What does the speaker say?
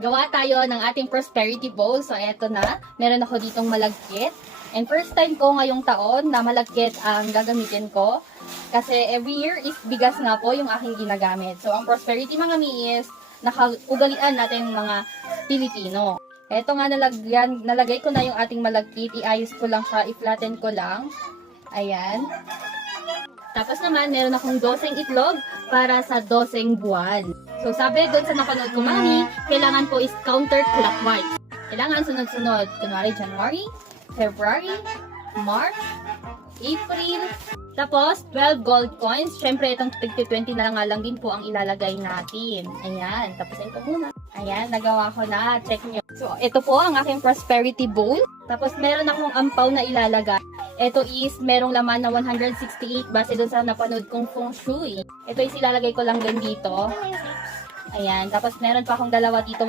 gawa tayo ng ating prosperity bowl. So, eto na. Meron ako ditong malagkit. And first time ko ngayong taon na malagkit ang gagamitin ko. Kasi every year is bigas nga po yung aking ginagamit. So, ang prosperity mga mi is nakaugalian natin mga Pilipino. Eto nga nalagay ko na yung ating malagkit. Iayos ko lang siya, i-flatten ko lang. Ayan. Tapos naman, meron akong 12 itlog para sa 12 buwan. So, sabi doon sa napanood ko, mami, kailangan po is counterclockwise. Kailangan sunod-sunod. Kunwari, January, February, March, April, tapos 12 gold coins. Siyempre, itong 20 na lang din po ang ilalagay natin. Ayan. Tapos ito muna. Ayan, nagawa ko na. Check nyo. So, ito po ang aking prosperity bowl. Tapos, meron akong ampaw na ilalagay. Ito is, merong laman na 168 base doon sa napanood kong feng shui. Ito is ilalagay ko lang din dito. Ayan. Tapos, meron pa akong dalawa dito.